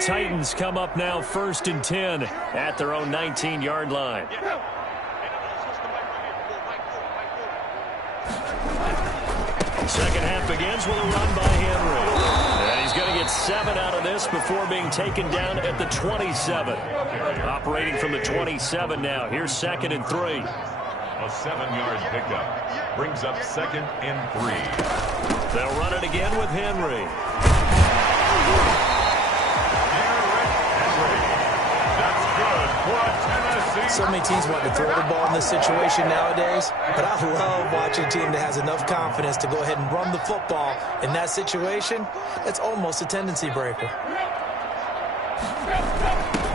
Titans come up now 1st and 10 at their own 19-yard line. Second half begins with a run by Henry. And he's going to get 7 out of this before being taken down at the 27. Operating from the 27 now. Here's 2nd and 3. A 7-yard pickup brings up 2nd and 3. They'll run it again with Henry. That's good for a Tennessee. So many teams want to throw the ball in this situation nowadays, but I love watching a team that has enough confidence to go ahead and run the football in that situation. That's almost a tendency breaker.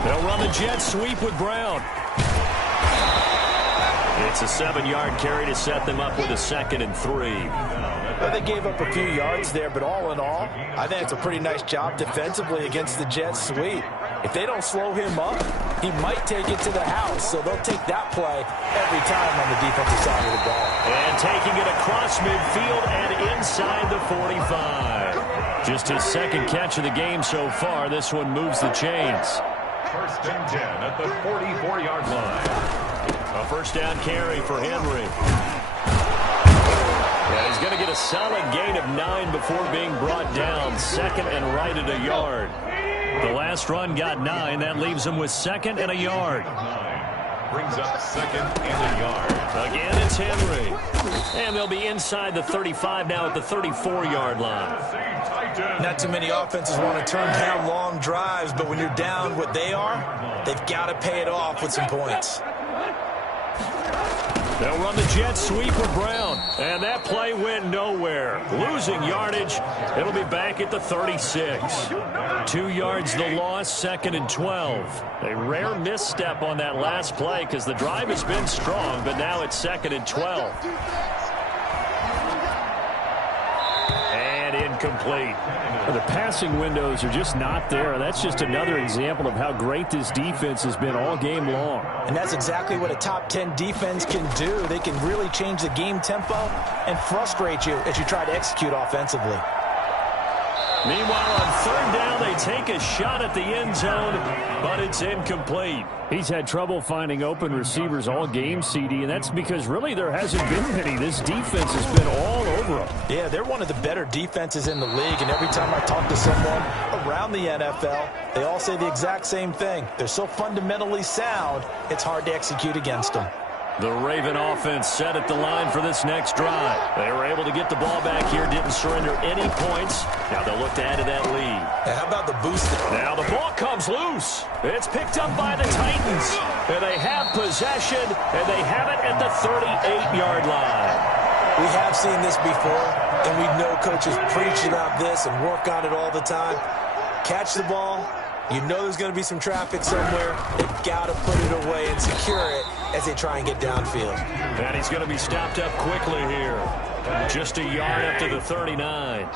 They'll run the jet sweep with Brown. It's a 7-yard carry to set them up with a 2nd and 3. Well, they gave up a few yards there, but all in all, I think it's a pretty nice job defensively against the jet sweep. If they don't slow him up, he might take it to the house, so they'll take that play every time on the defensive side of the ball. And taking it across midfield and inside the 45. Just his 2nd catch of the game so far. This one moves the chains. 1st and 10 at the 44-yard line. A first down carry for Henry. Yeah, he's going to get a solid gain of 9 before being brought down. 2nd and right at a yard. The last run got 9. That leaves him with 2nd and a yard. 9 brings up 2nd and a yard. Again, it's Henry. And they'll be inside the 35 now at the 34-yard line. Not too many offenses want to turn down long drives, but when you're down what they are, they've got to pay it off with some points. They'll run the jet sweep with Brown. And that play went nowhere. Losing yardage. It'll be back at the 36. 2 yards the loss, 2nd and 12. A rare misstep on that last play because the drive has been strong, but now it's 2nd and 12. And incomplete. The passing windows are just not there. That's just another example of how great this defense has been all game long. And that's exactly what a top 10 defense can do. They can really change the game tempo and frustrate you as you try to execute offensively. Meanwhile, on 3rd down, they take a shot at the end zone, but it's incomplete. He's had trouble finding open receivers all game, CD, and that's because really there hasn't been any. This defense has been all over them. Yeah, they're one of the better defenses in the league, and every time I talk to someone around the NFL, they all say the exact same thing. They're so fundamentally sound, it's hard to execute against them. The Raven offense set at the line for this next drive. They were able to get the ball back here, didn't surrender any points. Now they'll look to add to that lead. And how about the boost? Now the ball comes loose. It's picked up by the Titans. And they have possession, and they have it at the 38-yard line. We have seen this before, and we know coaches preach about this and work on it all the time. Catch the ball. You know there's going to be some traffic somewhere. They've got to put it away and secure it as they try and get downfield. And he's going to be stopped up quickly here. Just a yard up to the 39.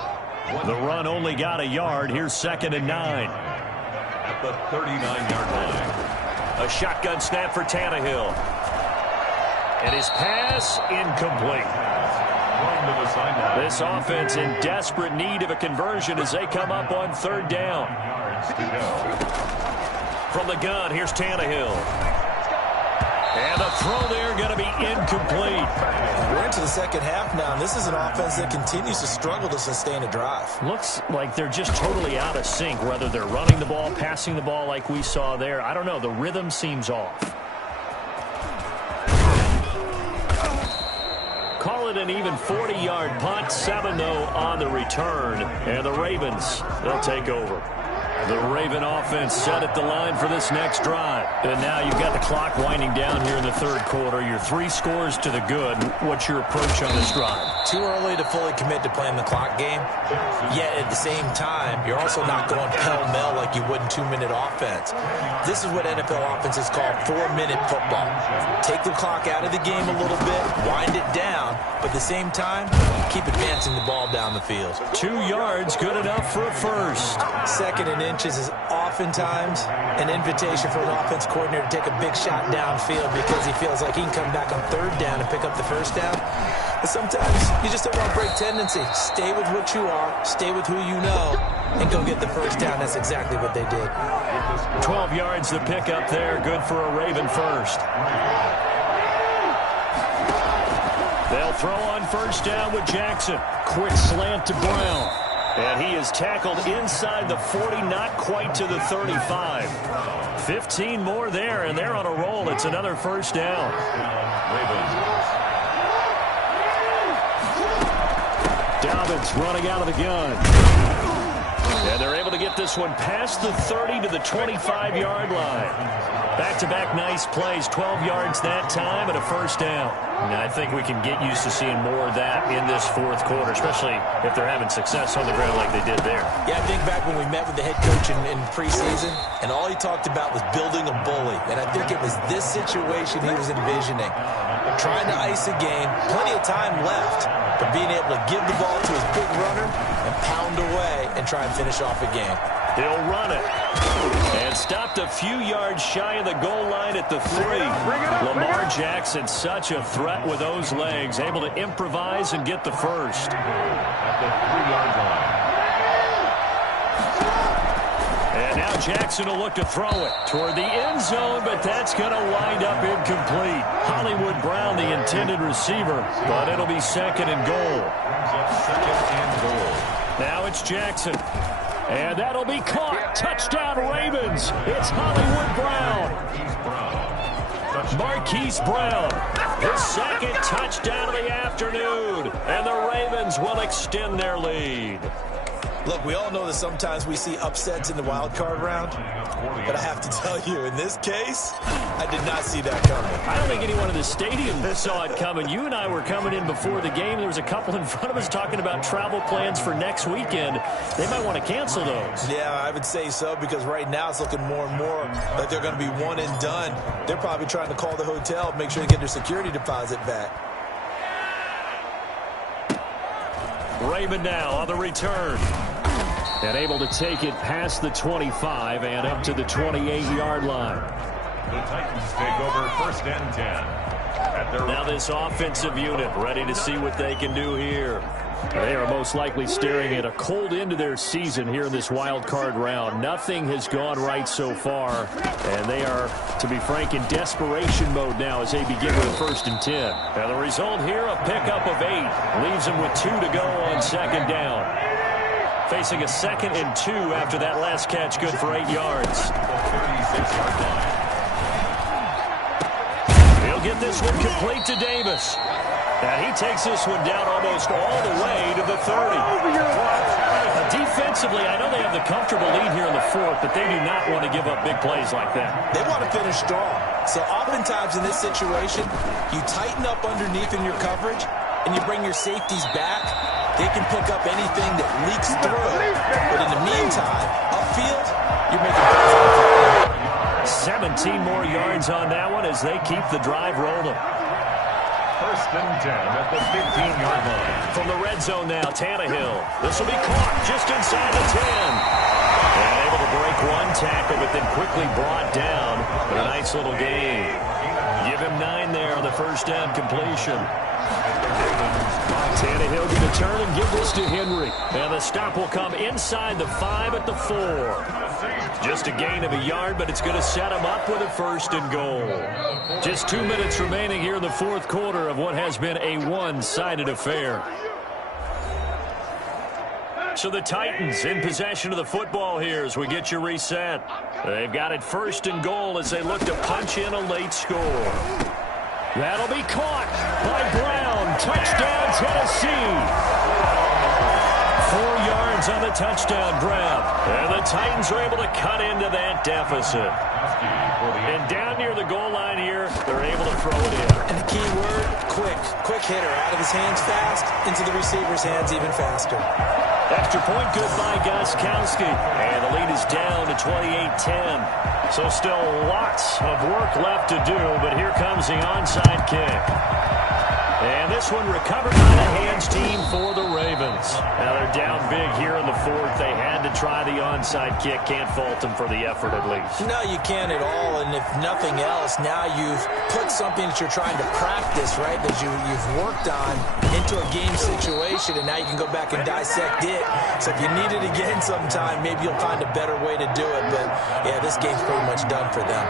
The run only got a yard. Here's 2nd and 9. At the 39-yard line. A shotgun snap for Tannehill. And his pass incomplete. This offense in desperate need of a conversion as they come up on 3rd down. From the gun, here's Tannehill. And the throw there going to be incomplete. We're into the 2nd half now, and this is an offense that continues to struggle to sustain a drive. Looks like they're just totally out of sync, whether they're running the ball, passing the ball like we saw there. I don't know. The rhythm seems off. Call it an even 40-yard punt. 7, though, on the return. And the Ravens, they'll take over. The Raven offense set at the line for this next drive. And now you've got the clock winding down here in the 3rd quarter. You're 3 scores to the good. What's your approach on this drive? Too early to fully commit to playing the clock game. Yet at the same time, you're also not going pell-mell like you would in 2-minute offense. This is what NFL offenses call 4-minute football. Take the clock out of the game a little bit, wind it down, but at the same time, keep advancing the ball down the field. 2 yards, good enough for a first. 2nd and inches is oftentimes an invitation for an offense coordinator to take a big shot downfield because he feels like he can come back on 3rd down and pick up the first down. Sometimes you just don't want to break tendency. Stay with what you are, stay with who you know, and go get the first down. That's exactly what they did. 12 yards to pick up there. Good for a Raven first. They'll throw on first down with Jackson. Quick slant to Brown. And he is tackled inside the 40, not quite to the 35. 15 more there, and they're on a roll. It's another first down. Dobbins running out of the gun. And they're able to get this one past the 30 to the 25-yard line. Back-to-back nice plays, 12 yards that time and a first down. Now, I think we can get used to seeing more of that in this fourth quarter, especially if they're having success on the ground like they did there. Yeah, I think back when we met with the head coach in preseason, and all he talked about was building a bully. And I think it was this situation he was envisioning. Trying to ice a game, plenty of time left, but being able to give the ball to his big runner and pound away and try and finish off a game. He'll run it. And stopped a few yards shy of the goal line at the 3. Lamar Jackson, such a threat with those legs, able to improvise and get the first. At the 3-yard line. And now Jackson will look to throw it toward the end zone, but that's going to wind up incomplete. Hollywood Brown, the intended receiver, but it'll be second and goal. Second and goal. Now it's Jackson. And that'll be caught. Touchdown, Ravens. It's Hollywood Brown. Marquise Brown. His second touchdown of the afternoon. And the Ravens will extend their lead. Look, we all know that sometimes we see upsets in the wild card round, but I have to tell you, in this case, I did not see that coming. I don't think anyone in the stadium saw it coming. You and I were coming in before the game. There was a couple in front of us talking about travel plans for next weekend. They might want to cancel those. Yeah, I would say so, because right now it's looking more and more like they're going to be one and done. They're probably trying to call the hotel, make sure they get their security deposit back. Raven now on the return. And able to take it past the 25 and up to the 28-yard line. The Titans take over first and 10. Now this offensive unit ready to see what they can do here. They are most likely staring at a cold end to their season here in this wild card round. Nothing has gone right so far, and they are, to be frank, in desperation mode now as they begin with a first and 10. And the result here, a pickup of 8. Leaves them with 2 to go on second down. Facing a second and 2 after that last catch, good for 8 yards. 56-yard line. He'll get this one complete to Davis. And he takes this one down almost all the way to the 30. Defensively, I know they have the comfortable lead here in the fourth, but they do not want to give up big plays like that. They want to finish strong. So oftentimes in this situation, you tighten up underneath in your coverage, and you bring your safeties back. They can pick up anything that leaks through. But in the meantime, upfield, you're making plays. 17 more yards on that one as they keep the drive rolling. First and 10 at the 15-yard line. From the red zone now, Tannehill. This will be caught just inside the 10. And able to break one tackle, but then quickly brought down. But a nice little gain. Give him 9 there on the first down completion. Tannehill going to turn and give this to Henry. And the stop will come inside the 5 at the 4. Just a gain of a yard, but it's going to set him up with a first and goal. Just 2 minutes remaining here in the fourth quarter of what has been a one-sided affair. So the Titans in possession of the football here as we get you reset. They've got it first and goal as they look to punch in a late score. That'll be caught by Brown. Touchdown, Tennessee. 4 yards on the touchdown grab. And the Titans are able to cut into that deficit. And down near the goal line here, they're able to throw it in. And the key word, quick. Quick hitter. Out of his hands fast, into the receiver's hands even faster. Extra point good by Gostkowski. And the lead is down to 28-10. So still lots of work left to do, but here comes the onside kick. And this one recovered by the hands team for the Ravens. Now they're down big here in the fourth. They had to try the onside kick. Can't fault them for the effort at least. No, you can't at all. And if nothing else, now you've put something that you're trying to practice, right, that you've worked on into a game situation, and now you can go back and dissect it. So if you need it again sometime, maybe you'll find a better way to do it. But, yeah, this game's pretty much done for them.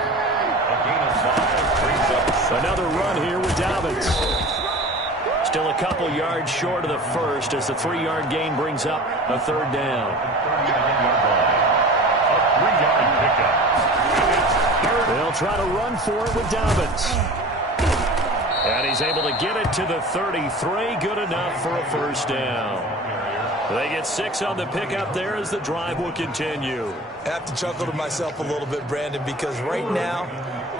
Another run here with Dobbins. Still a couple yards short of the first as the 3-yard gain brings up a third down. A 3-yard pickup. They'll try to run for it with Dobbins. And he's able to get it to the 33. Good enough for a first down. They get 6 on the pickup there as the drive will continue. I have to chuckle to myself a little bit, Brandon, because right now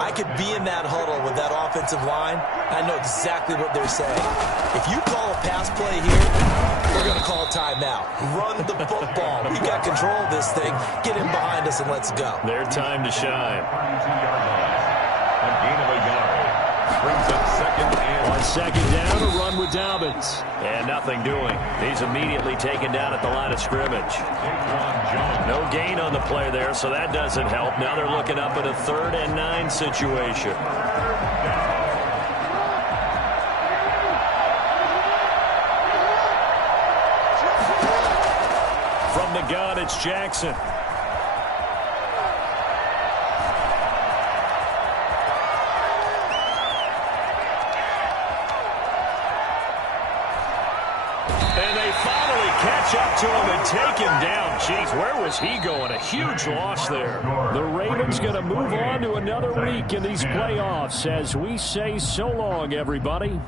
I could be in that huddle with that offensive line. I know exactly what they're saying. If you call a pass play here, we're going to call timeout. Run the football. We got control of this thing. Get in behind us and let's go. Their time to shine. A gain of a yard. Brings up second and... On second down, a run with Dobbins. And nothing doing. He's immediately taken down at the line of scrimmage. No gain on the play there, so that doesn't help. Now they're looking up at a 3rd and 9 situation. From the gun, it's Jackson. And they finally catch up to him and take him down. Jeez, where was he going? A huge loss there. The Ravens going to move on to another week in these playoffs as we say so long, everybody.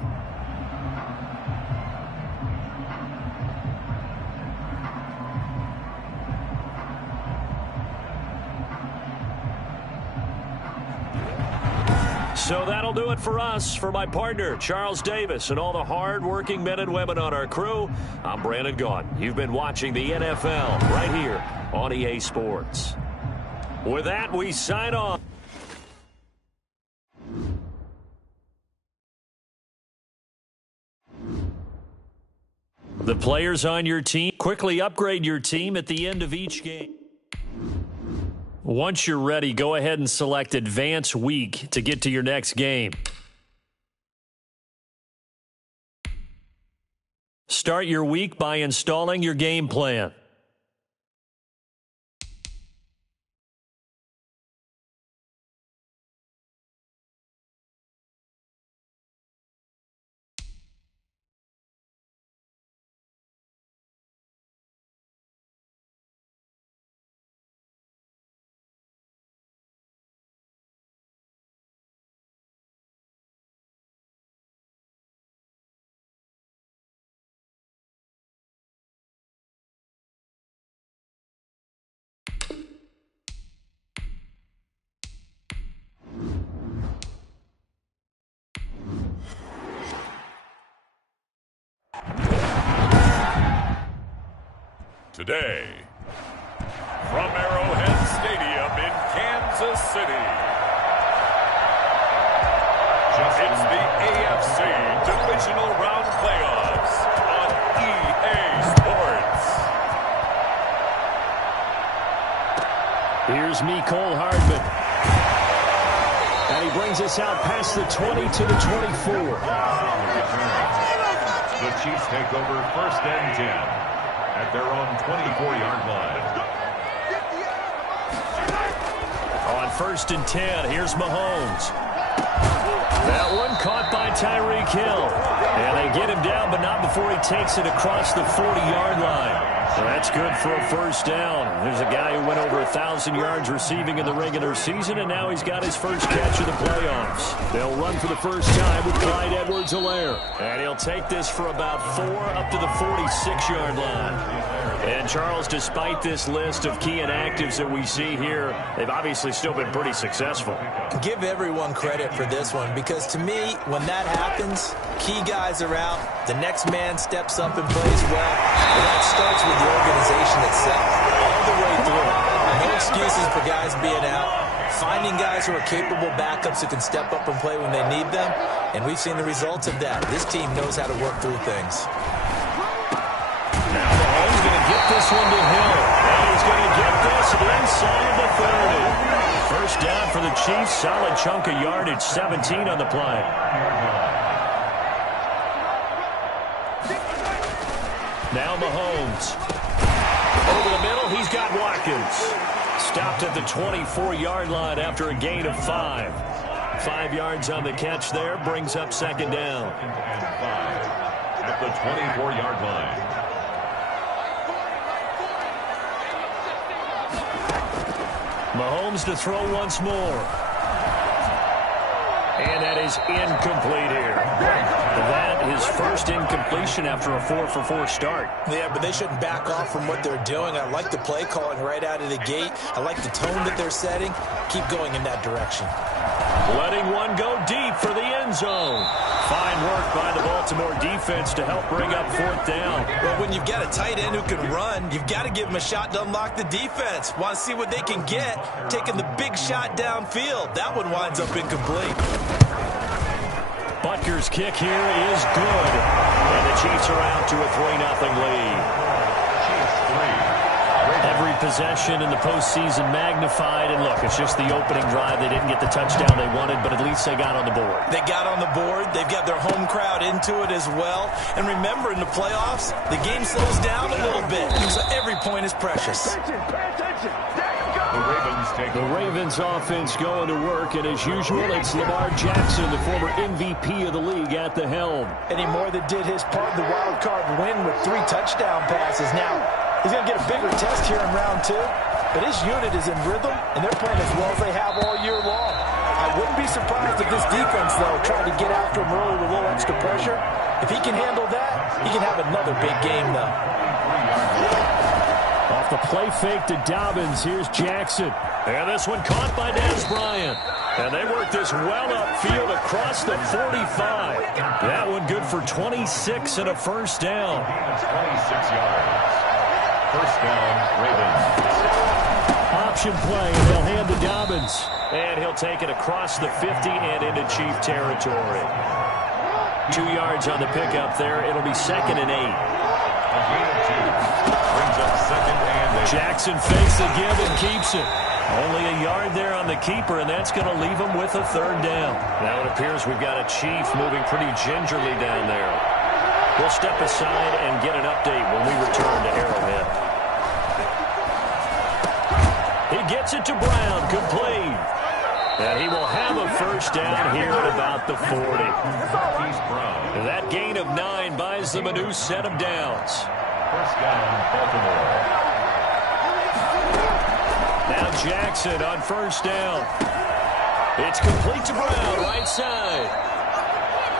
So that'll do it for us. For my partner, Charles Davis, and all the hard-working men and women on our crew, I'm Brandon Gaudin. You've been watching the NFL right here on EA Sports. With that, we sign off. The players on your team, quickly upgrade your team at the end of each game. Once you're ready, go ahead and select Advance Week to get to your next game. Start your week by installing your game plan. Today, from Arrowhead Stadium in Kansas City, it's the AFC Divisional Round Playoffs on EA Sports. Here's Mecole Hardman. And he brings us out past the 20 to the 24. The Chiefs take over 1st and 10. At their own 24-yard line. On 1st and 10, here's Mahomes. That one caught by Tyreek Hill. And they get him down, but not before he takes it across the 40-yard line. Well, that's good for a first down. There's a guy who went over 1,000 yards receiving in the regular season, and now he's got his first catch of the playoffs. They'll run for the first time with Clyde Edwards-Helaire. And he'll take this for about 4 up to the 46-yard line. And, Charles, despite this list of key inactives that we see here, they've obviously still been pretty successful. Give everyone credit for this one, because to me, when that happens, key guys are out, the next man steps up and plays well, and that starts with the organization itself, all the way through. No excuses for guys being out. finding guys who are capable backups who can step up and play when they need them, and we've seen the results of that. This team knows how to work through things. Now Mahomes going to get this one to Hill, and he's going to get this inside the 30. First down for the Chiefs, solid chunk of yardage, 17 on the play. Now Mahomes. Over the middle, he's got Watkins. Stopped at the 24-yard line after a gain of 5. 5 yards on the catch there, brings up second down. At the 24-yard line. Mahomes to throw once more. And that is incomplete here. That is first incompletion after a 4-for-4 start. Yeah, but they shouldn't back off from what they're doing. I like the play calling right out of the gate. I like the tone that they're setting. Keep going in that direction. Letting one go deep for the end zone. Fine work by the Baltimore defense to help bring up fourth down. Well, when you've got a tight end who can run, you've got to give him a shot to unlock the defense. Want to see what they can get, taking the big shot downfield. That one winds up incomplete. Butker's kick here is good. And the Chiefs are out to a 3-0 lead. Every possession in the postseason magnified. And look, it's just the opening drive. They didn't get the touchdown they wanted, but at least they got on the board. They got on the board. They've got their home crowd into it as well. And remember, in the playoffs, the game slows down a little bit. So every point is precious. The Ravens offense going to work, and as usual, it's Lamar Jackson, the former MVP of the league, at the helm. And he more than did his part in the wild card win with 3 touchdown passes. Now, he's going to get a bigger test here in round 2, but his unit is in rhythm, and they're playing as well as they have all year long. I wouldn't be surprised if this defense, though, tried to get after him early with a little extra pressure. If he can handle that, he can have another big game, though. Off the play fake to Dobbins, here's Jackson. And this one caught by Dez Bryant. And they work this well upfield across the 45. That one good for 26 and a first down. 26 yards. First down, Ravens. Option play, and they'll hand to Dobbins. And he'll take it across the 50 and into Chief territory. 2 yards on the pickup there. It'll be 2nd and 8. A gain of 2. Brings up 2nd and 8. Jackson fakes the give and keeps it. Only a yard there on the keeper, and that's going to leave him with a third down. Now it appears we've got a Chief moving pretty gingerly down there. We'll step aside and get an update when we return to Arrowhead. He gets it to Brown, complete. And he will have a first down here at about the 40. That gain of 9 buys them a new set of downs. First down, Baltimore. Now Jackson on first down. It's complete to Brown, right side.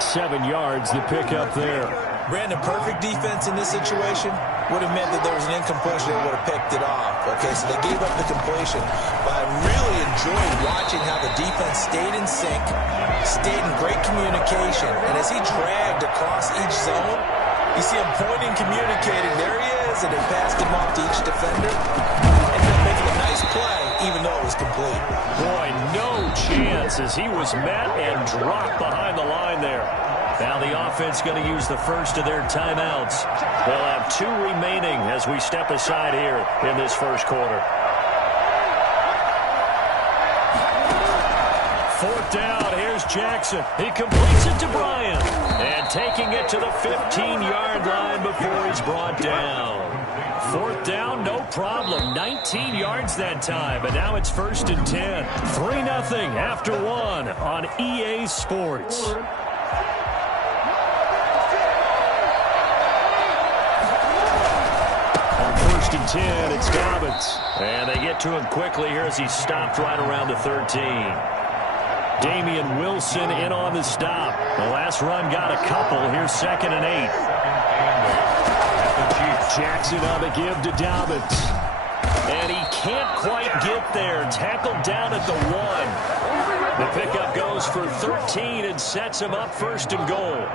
7 yards, the pickup there. Brandon, perfect defense in this situation would have meant that there was an incompletion that would have picked it off. Okay, so they gave up the completion. But I really enjoyed watching how the defense stayed in sync, stayed in great communication. And as he dragged across each zone, you see him pointing, communicating. There he is, and they passed him off to each defender. And then making a nice play, even though it was complete. Boy, no chance as he was met and dropped behind the line there. Now the offense going to use the first of their timeouts. They'll have 2 remaining as we step aside here in this first quarter. 4th down, here's Jackson. He completes it to Bryant. And taking it to the 15-yard line before he's brought down. 4th down, no problem. 19 yards that time, and now it's 1st and 10. 3-0 after 1 on EA Sports. On 1st and 10, it's Dobbins. And they get to him quickly here as he stopped right around the 13. Damian Wilson in on the stop. The last run got a couple. Here's 2nd and 8. Jackson on the give to Dobbins. And he can't quite get there. Tackled down at the 1. The pickup goes for 13 and sets him up 1st and goal.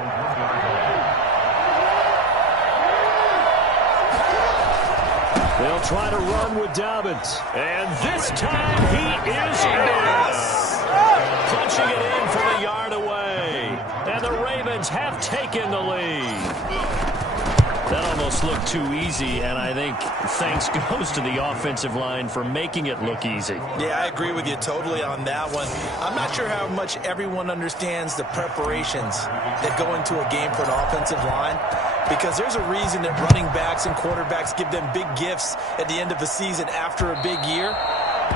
They'll try to run with Dobbins. And this time he is in. too easy, and I think thanks goes to the offensive line for making it look easy. Yeah, I agree with you totally on that one. I'm not sure how much everyone understands the preparations that go into a game for an offensive line, because there's a reason that running backs and quarterbacks give them big gifts at the end of the season after a big year.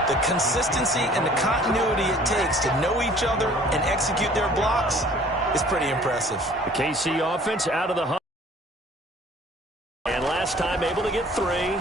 The consistency and the continuity it takes to know each other and execute their blocks is pretty impressive. The KC offense out of the hunt. And last time able to get 3.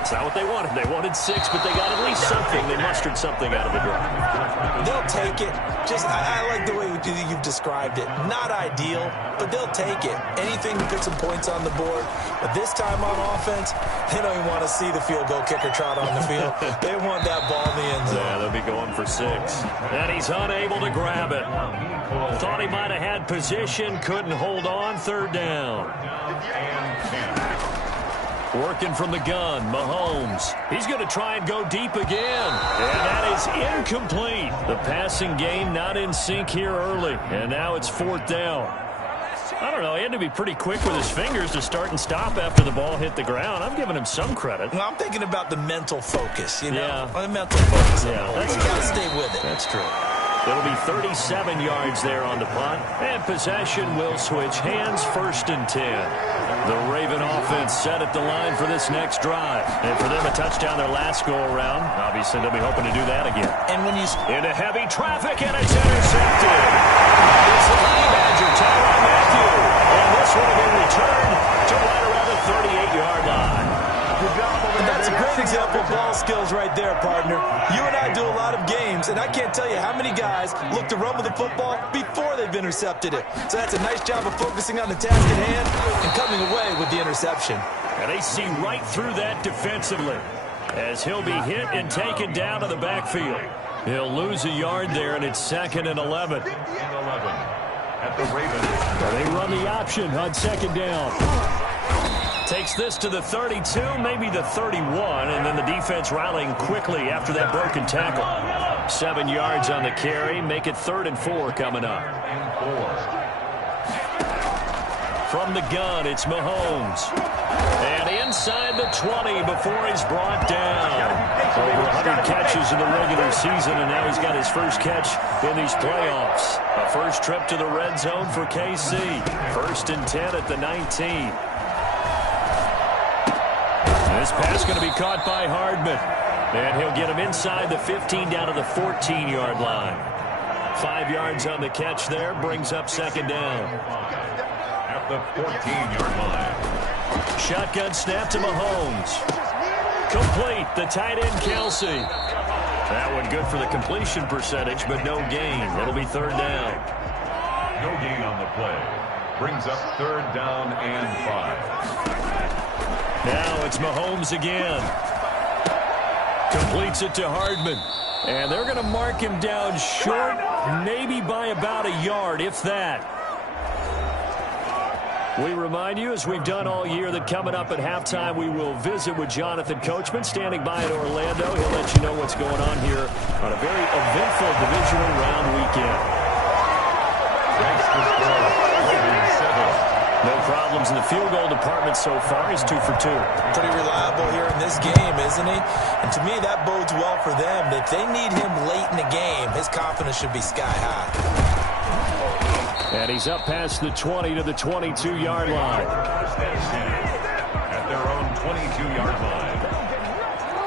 It's not what they wanted. They wanted 6, but they got at least something. They mustered something out of the drive. They'll take it. I like the way you've described it. Not ideal, but they'll take it. Anything to put some points on the board. But this time on offense, they don't even want to see the field goal kicker trot on the field. They want that ball in the end zone. Yeah, they'll be going for 6. And he's unable to grab it. Thought he might have had position, couldn't hold on. 3rd down. Working from the gun, Mahomes. He's going to try and go deep again. And that is incomplete. The passing game not in sync here early. And now it's 4th down. I don't know. He had to be pretty quick with his fingers to start and stop after the ball hit the ground. I'm giving him some credit. Well, I'm thinking about the mental focus, you know? Yeah. The mental focus. Yeah, you got to stay with it. That's true. It'll be 37 yards there on the punt. And possession will switch hands, 1st and 10. The Raven offense set at the line for this next drive. And for them, a touchdown their last go-around. Obviously, they'll be hoping to do that again. And when you... Into heavy traffic, and it's intercepted. It's the Honey Badger, Tyrann Mathieu. And this one will be returned to right around the 38-yard line. That's a great example of ball skills right there, partner. You and I do a lot of games, and I can't tell you how many guys look to run with the football before they've intercepted it. So that's a nice job of focusing on the task at hand and coming away with the interception. And they see right through that defensively as he'll be hit and taken down to the backfield. He'll lose a yard there, and it's 2nd and 11. At the Ravens. They run the option on 2nd down. Takes this to the 32, maybe the 31, and then the defense rallying quickly after that broken tackle. 7 yards on the carry, make it 3rd and 4 coming up. From the gun, it's Mahomes. And inside the 20 before he's brought down. Over 100 catches in the regular season, and now he's got his first catch in these playoffs. A first trip to the red zone for KC. 1st and 10 at the 19. This pass going to be caught by Hardman. And he'll get him inside the 15 down to the 14-yard line. 5 yards on the catch there, brings up 2nd down. At the 14-yard line. Shotgun snap to Mahomes. Complete, the tight end Kelsey. That one good for the completion percentage, but no gain. It'll be 3rd down. No gain on the play. Brings up 3rd down and 5. Now it's Mahomes again. Completes it to Hardman. And they're going to mark him down short, maybe by about a yard, if that. We remind you, as we've done all year, that coming up at halftime, we will visit with Jonathan Coachman, standing by in Orlando. He'll let you know what's going on here on a very eventful divisional round weekend. Makes the score 7. No problems in the field goal department so far. He's 2 for 2. Pretty reliable here in this game, isn't he? And to me, that bodes well for them. If they need him late in the game, his confidence should be sky high. And he's up past the 20 to the 22-yard line. At their own 22-yard line.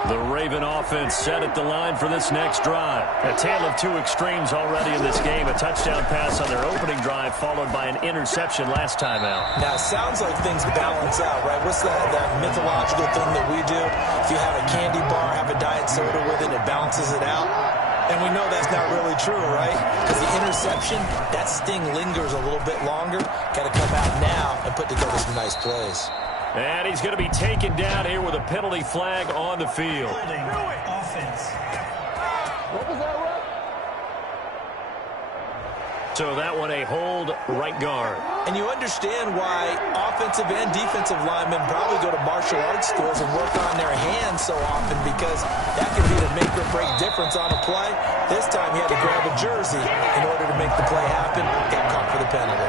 The Raven offense set at the line for this next drive. A tale of 2 extremes already in this game. A touchdown pass on their opening drive, followed by an interception last time out. Now, it sounds like things balance out, right? What's that mythological thing that we do? If you have a candy bar, have a diet soda with it, it balances it out. And we know that's not really true, right? Because the interception, that sting lingers a little bit longer. Got to come out now and put together some nice plays. And he's going to be taken down here with a penalty flag on the field. Offense. What was that, So that one a hold right guard. And you understand why offensive and defensive linemen probably go to martial arts schools and work on their hands so often, because that can be the make or break difference on a play. This time he had to grab a jersey in order to make the play happen. Got caught for the penalty.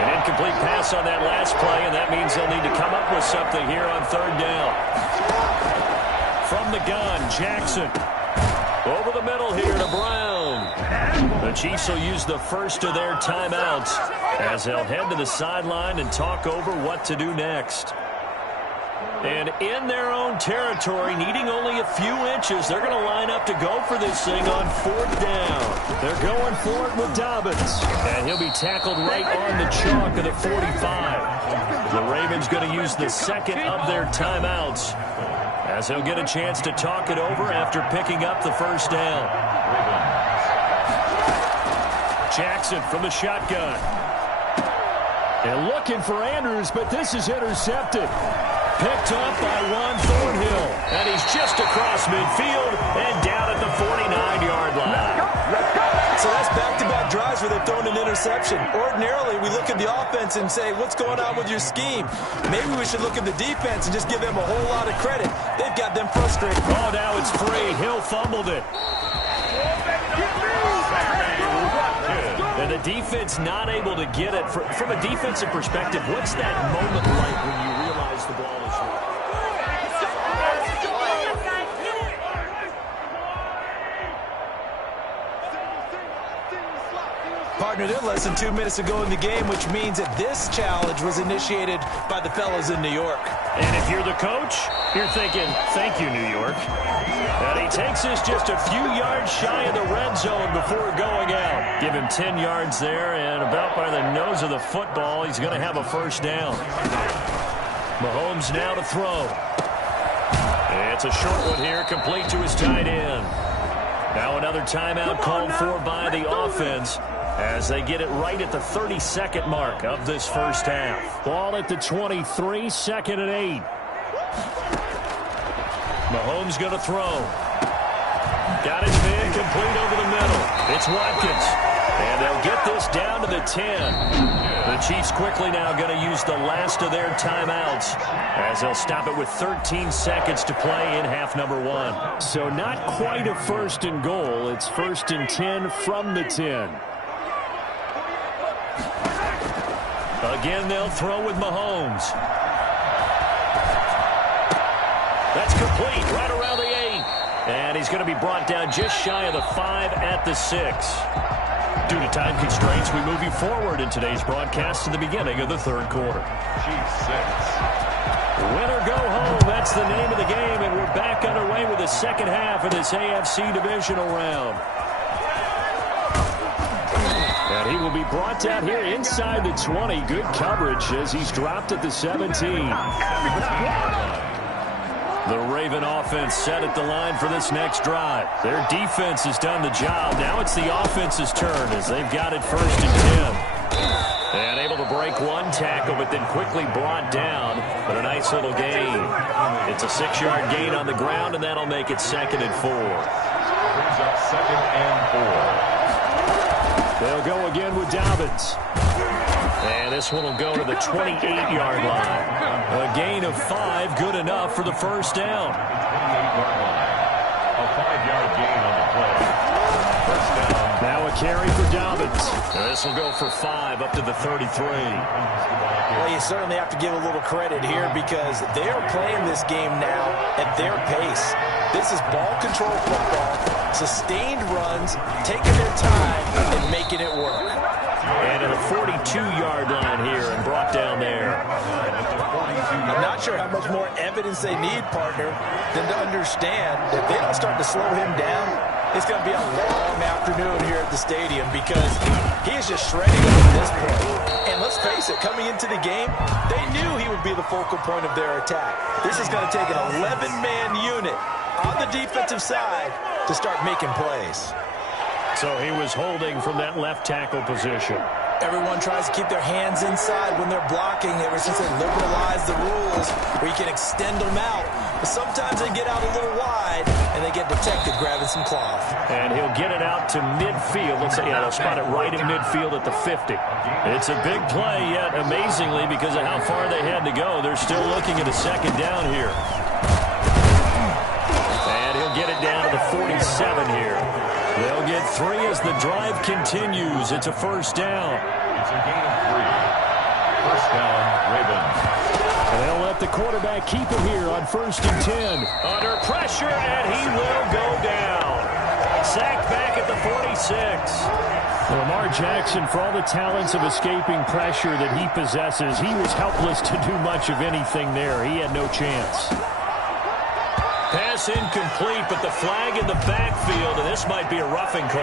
An incomplete pass on that last play, and that means they'll need to come up with something here on third down. From the gun, Jackson. Over the middle here to Brown. The Chiefs will use the first of their timeouts as they'll head to the sideline and talk over what to do next. And in their own territory, needing only a few inches, they're going to line up to go for this thing on fourth down. They're going for it with Dobbins. And he'll be tackled right on the chalk of the 45. The Ravens going to use the second of their timeouts as they'll get a chance to talk it over after picking up the first down. Jackson from the shotgun. And looking for Andrews, but this is intercepted. Picked up by Juan Thornhill. And he's just across midfield and down at the 49-yard line. So that's back-to-back drives where they've thrown an interception. Ordinarily, we look at the offense and say, what's going on with your scheme? Maybe we should look at the defense and just give them a whole lot of credit. They've got them frustrated. Oh, now it's free. Hill fumbled it. And the defense not able to get it. From a defensive perspective, what's that moment like when you realize the ball is loose? Partner, they're less than 2 minutes to go in the game, which means that this challenge was initiated by the fellas in New York. And if you're the coach, you're thinking, thank you, New York. And he takes this just a few yards shy of the red zone before going out. Give him 10 yards there, and about by the nose of the football, he's going to have a first down. Mahomes now to throw. It's a short one here, complete to his tight end. Now another timeout called for by the offense as they get it right at the 32nd mark of this first half. Ball at the 23, second and 8. Mahomes going to throw. Got his man complete over the middle. It's Watkins. And they'll get this down to the 10. The Chiefs quickly now going to use the last of their timeouts as they'll stop it with 13 seconds to play in half number 1. So not quite a first and goal. It's first and 10 from the 10. Again, they'll throw with Mahomes. That's complete right around the 8. And he's going to be brought down just shy of the 5 at the 6. Due to time constraints, we move you forward in today's broadcast to the beginning of the third quarter. Chiefs 6. Win or go home, that's the name of the game, and we're back underway with the second half of this AFC divisional round. And he will be brought down here inside the 20. Good coverage as he's dropped at the 17. The Raven offense set at the line for this next drive. Their defense has done the job. Now it's the offense's turn as they've got it first and 10. And able to break one tackle, but then quickly brought down. But a nice little gain. It's a 6-yard gain on the ground, and that'll make it second and 4. Brings up second and 4. They'll go again with Dobbins. And this one will go to the 28-yard line. A gain of 5, good enough for the first down. 28-yard line. A 5-yard gain on the play. First down. Now a carry for Dobbins. And this will go for 5 up to the 33. Well, you certainly have to give a little credit here because they are playing this game now at their pace. This is ball control football, sustained runs, taking their time, and making it work. And at a 42-yard line here and brought down there. I'm not sure how much more evidence they need, partner, than to understand that if they don't start to slow him down, it's going to be a long afternoon here at the stadium because he is just shredding them at this point. And let's face it, coming into the game, they knew he would be the focal point of their attack. This is going to take an 11-man unit on the defensive side to start making plays. So he was holding from that left tackle position. Everyone tries to keep their hands inside when they're blocking ever since they liberalized the rules where you can extend them out. Sometimes they get out a little wide, and they get detected grabbing some cloth. And he'll get it out to midfield. Let's say, they'll spot it right in midfield at the 50. It's a big play, yet amazingly, because of how far they had to go, they're still looking at a second down here. And he'll get it down to the 47 here. They'll get 3 as the drive continues. It's a first down. It's a gain of 3. First down, Ravens. And they'll let the quarterback keep it here on 1st and 10. Under pressure, and he will go down. Sacked back at the 46. Lamar Jackson, for all the talents of escaping pressure that he possesses, he was helpless to do much of anything there. He had no chance. Pass incomplete, but the flag in the backfield, and this might be a roughing call.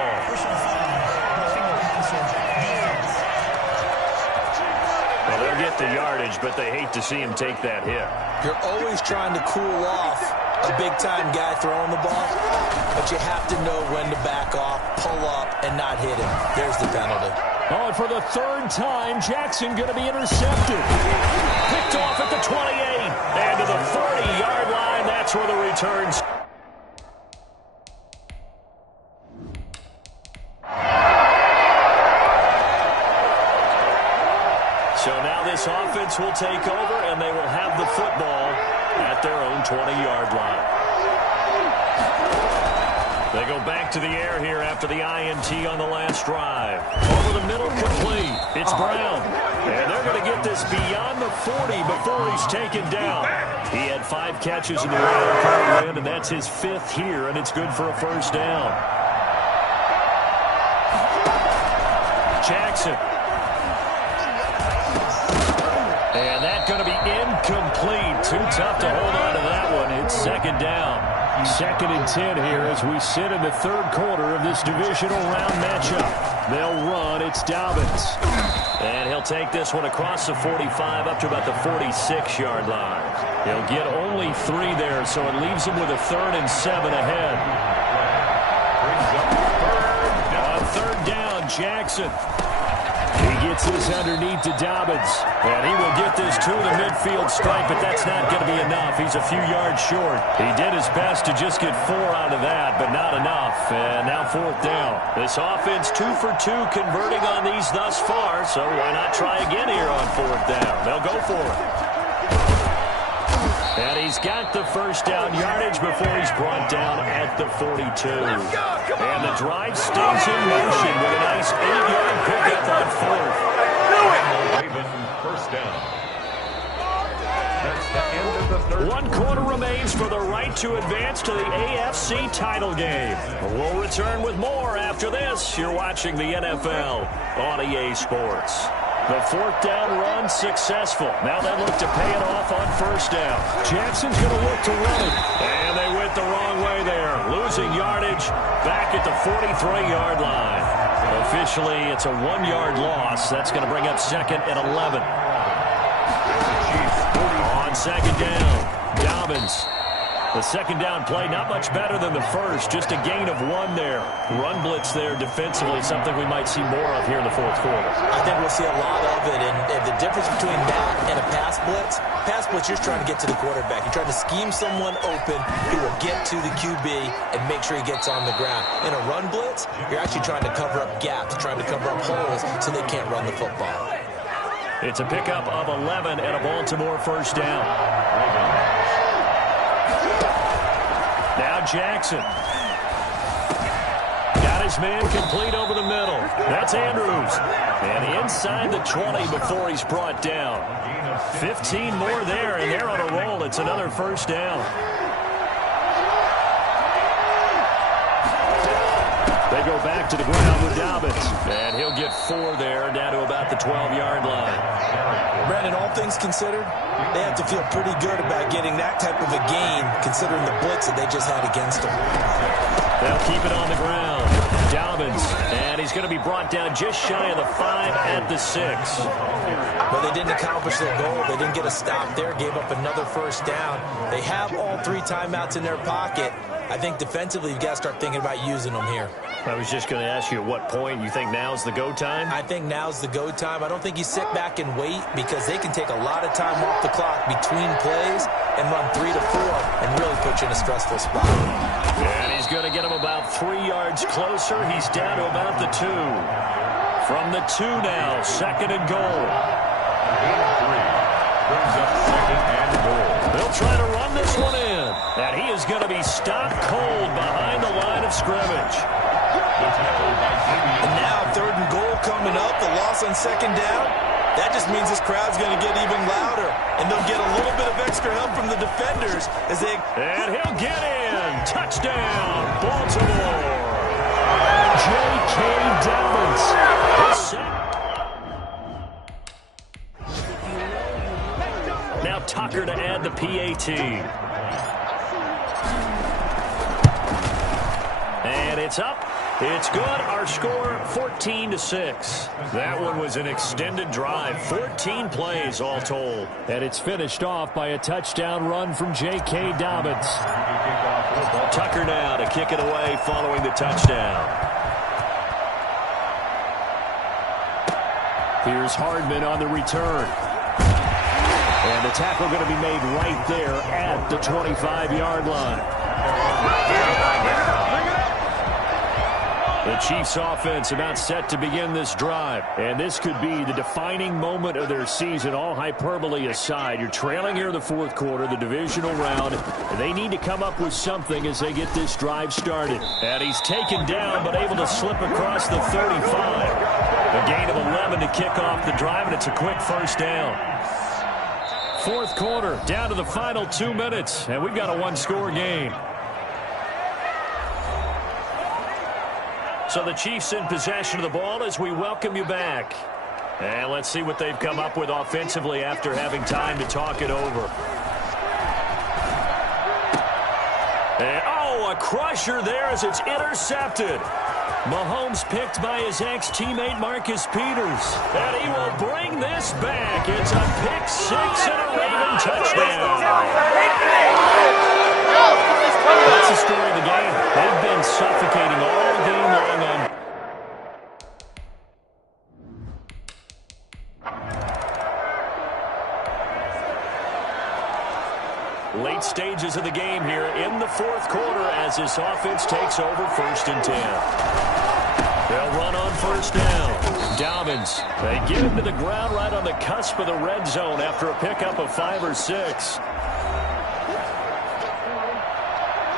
Well, they'll get the yardage, but they hate to see him take that hit. You're always trying to cool off a big-time guy throwing the ball, but you have to know when to back off, pull up, and not hit him. There's the penalty. Oh, and for the 3rd time, Jackson going to be intercepted. Picked off at the 28, and to the 40-yard line. That's where the returns. So now this offense will take over, and they will have the football at their own 20-yard line. They go back to the air here after the INT on the last drive. Over the middle, complete. It's Brown. And they're going to get this beyond the 40 before he's taken down. He had 5 catches in the wild card win, and that's his 5th here, and it's good for a first down. Jackson. And that's going to be incomplete. Too tough to hold on to that one. It's 2nd down. 2nd and 10 here as we sit in the 3rd quarter of this divisional round matchup. They'll run. It's Dobbins. And he'll take this one across the 45 up to about the 46-yard line. He'll get only 3 there, so it leaves him with a 3rd and 7 ahead. On 3rd down, Jackson. He gets this underneath to Dobbins. And he will get this to the midfield stripe, but that's not going to be enough. He's a few yards short. He did his best to just get 4 out of that, but not enough. And now 4th down. This offense 2 for 2 converting on these thus far, so why not try again here on 4th down? They'll go for it. And he's got the first down yardage before he's brought down at the 42. And the drive stays in motion with a nice 8-yard pickup on 4th. First down. That's the end of the 3rd. 1 quarter remains for the right to advance to the AFC title game. We'll return with more after this. You're watching the NFL on EA Sports. The 4th down run successful. Now they look to pay it off on 1st down. Jackson's going to look to run it. And they went the wrong way there. Losing yardage back at the 43-yard line. Officially, it's a 1-yard loss. That's going to bring up 2nd and 11. On 2nd down, Dobbins. The 2nd down play, not much better than the first. Just a gain of 1 there. Run blitz there defensively, something we might see more of here in the 4th quarter. I think we'll see a lot of it. And the difference between that and a pass blitz, you're just trying to get to the quarterback. You're trying to scheme someone open who will get to the QB and make sure he gets on the ground. In a run blitz, you're actually trying to cover up gaps, trying to cover up holes so they can't run the football. It's a pickup of 11 and a Baltimore first down. Now Jackson. Got his man complete over the middle. That's Andrews. And inside the 20 before he's brought down. 15 more there, and they're on a roll. It's another first down. They go back to the ground with Dobbins. And he'll get 4 there, down to about the 12-yard line. Brandon, all things considered, they have to feel pretty good about getting that type of a gain, considering the blitz that they just had against them. They'll keep it on the ground. Dobbins, and he's going to be brought down just shy of the 5 at the 6. But they didn't accomplish their goal. They didn't get a stop there, gave up another first down. They have all 3 timeouts in their pocket. I think defensively, you've got to start thinking about using them here. I was just going to ask you at what point you think now's the go time? I think now's the go time. I don't think you sit back and wait because they can take a lot of time off the clock between plays and run 3 to 4 and really put you in a stressful spot. And he's going to get him about 3 yards closer. He's down to about the 2. From the 2 now, second and goal. Brings up second and goal. They'll try to run this one in. And he is going to be stopped cold behind the line of scrimmage. And now third and goal coming up. The loss on second down. That just means this crowd's going to get even louder. And they'll get a little bit of extra help from the defenders as they... And he'll get in. Touchdown, Baltimore. J.K. Dobbins. Now Tucker to add the PAT. And it's up. It's good. Our score, 14-6. That one was an extended drive. 14 plays all told. And it's finished off by a touchdown run from J.K. Dobbins. Tucker now to kick it away following the touchdown. Here's Hardman on the return. And the tackle going to be made right there at the 25-yard line. The Chiefs offense about set to begin this drive. And this could be the defining moment of their season, all hyperbole aside. You're trailing here in the fourth quarter, the divisional round. And they need to come up with something as they get this drive started. And he's taken down but able to slip across the 35. A gain of 11 to kick off the drive, and it's a quick first down. Fourth quarter, down to the final 2 minutes, and we've got a one-score game. So the Chiefs in possession of the ball as we welcome you back. And let's see what they've come up with offensively after having time to talk it over. And, oh, a crusher there as it's intercepted. Mahomes picked by his ex-teammate Marcus Peters. And he will bring this back. It's a pick six and a Raven touchdown. That's the story of the game. They've been suffocating all game long on. Late stages of the game here in the fourth quarter as this offense takes over 1st and 10. They'll run on first down. Dobbins, they get him to the ground right on the cusp of the red zone after a pickup of 5 or 6.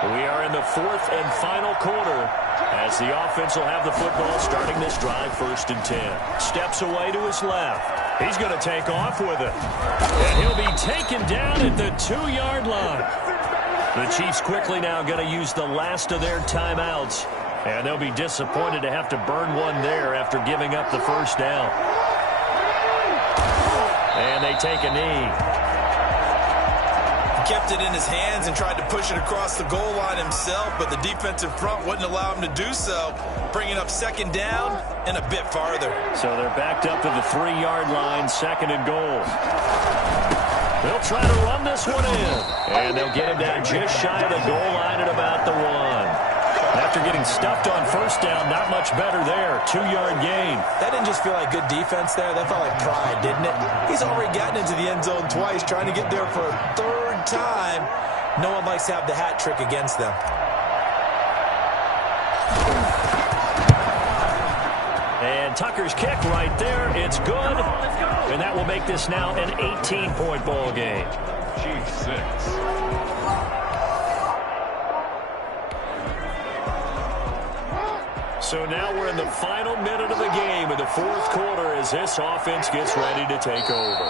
We are in the fourth and final quarter as the offense will have the football starting this drive 1st and 10. Steps away to his left. He's going to take off with it. And he'll be taken down at the 2-yard line. The Chiefs quickly now going to use the last of their timeouts. And they'll be disappointed to have to burn one there after giving up the first down. And they take a knee. Kept it in his hands and tried to push it across the goal line himself, but the defensive front wouldn't allow him to do so, bringing up second down and a bit farther. So they're backed up to the 3-yard line, second and goal. They'll try to run this one in, and they'll get him down just shy of the goal line at about the 1. After getting stuffed on first down, not much better there. 2-yard gain. That didn't just feel like good defense there. That felt like pride, didn't it? He's already gotten into the end zone twice, trying to get there for a 3rd time. No one likes to have the hat trick against them. And Tucker's kick right there. It's good. And that will make this now an 18-point ball game. Chiefs 6. So now we're in the final minute of the game in the fourth quarter as this offense gets ready to take over.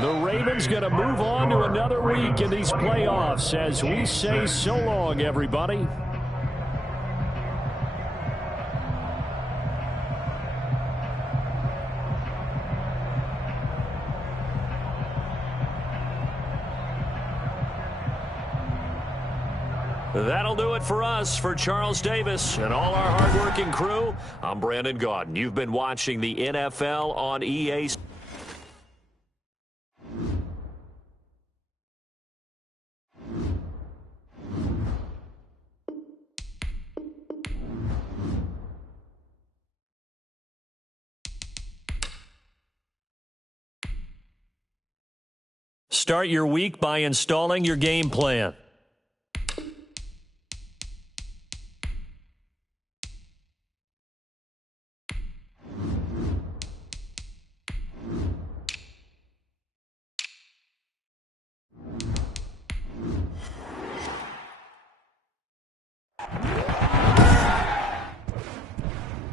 The Ravens going to move on to another week in these playoffs as we say so long, everybody. That'll do it for us. For Charles Davis and all our hardworking crew, I'm Brandon Gaudin. You've been watching the NFL on EA. Start your week by installing your game plan.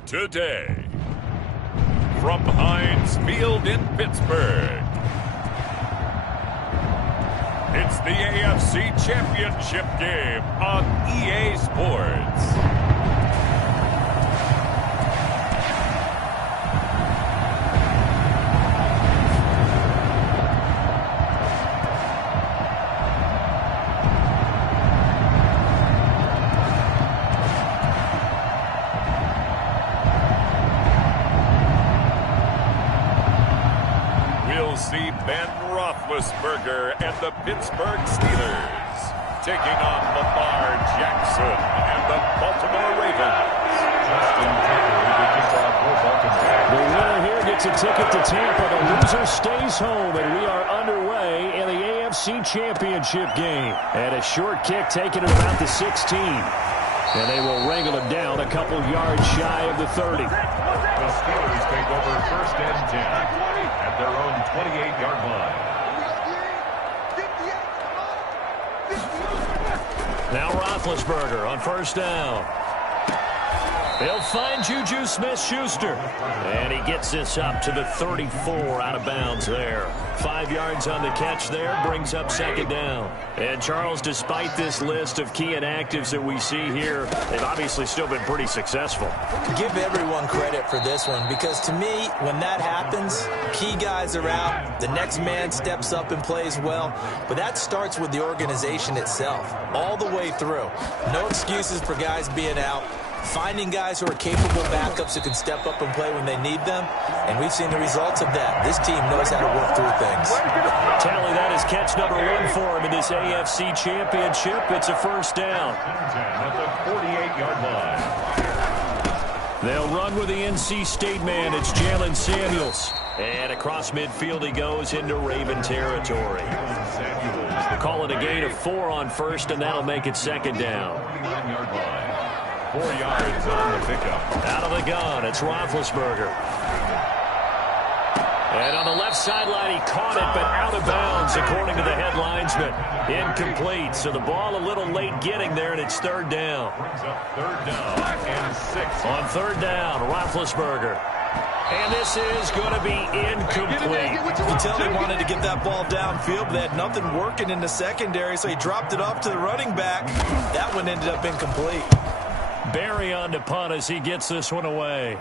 Today, from Heinz Field in Pittsburgh, it's the AFC Championship game on EA Sports. See Ben Roethlisberger and the Pittsburgh Steelers taking on Lamar Jackson and the Baltimore Ravens. The winner here gets a ticket to Tampa. The loser stays home, and we are underway in the AFC Championship game. And a short kick taken at about the 16. And they will wrangle it down a couple yards shy of the 30. The Steelers take over first and 10 at their own 28-yard line. Now Roethlisberger on first down. They'll find Juju Smith-Schuster. And he gets this up to the 34 out of bounds there. 5 yards on the catch there, brings up second down. And Charles, despite this list of key inactives that we see here, they've obviously still been pretty successful. Give everyone credit for this one, because to me, when that happens, key guys are out, the next man steps up and plays well, but that starts with the organization itself, all the way through. No excuses for guys being out. Finding guys who are capable backups who can step up and play when they need them, and we've seen the results of that. This team knows how to work through things. Tally, that is catch number 1 for him in this AFC Championship. It's a first down. At the 48-yard line. They'll run with the NC State man. It's Jalen Samuels. And across midfield he goes into Raven territory. We'll call it a gain of 4 on first, and that'll make it second down. 49-yard line. 4 yards on the pickup. Out of the gun, it's Roethlisberger. And on the left sideline, he caught it, but out of bounds, according to the head linesman. Incomplete, so the ball a little late getting there, and it's third down. Brings up third down and 6. On third down, Roethlisberger. And this is going to be incomplete. You can tell they wanted to get that ball downfield, but they had nothing working in the secondary, so he dropped it off to the running back. That one ended up incomplete. Barry on to punt as he gets this one away.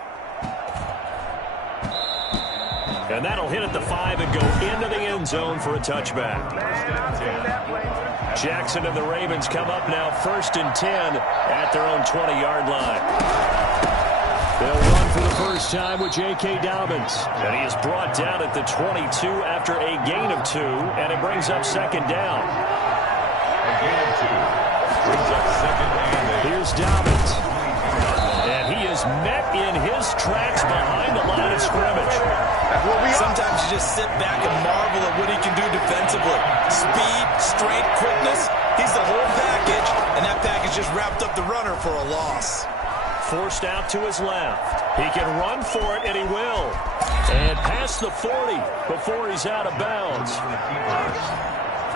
And that'll hit at the 5 and go into the end zone for a touchback. Jackson and the Ravens come up now first and 10 at their own 20-yard line. They'll run for the first time with J.K. Dobbins. And he is brought down at the 22 after a gain of 2, and it brings up second down. A gain of 2. Brings up second and 8. Here's Dobbins. And he is met in his tracks behind the line of scrimmage. Sometimes you just sit back and marvel at what he can do defensively. Speed, strength, quickness. He's the whole package, and that package just wrapped up the runner for a loss. Forced out to his left. He can run for it, and he will. And past the 40 before he's out of bounds.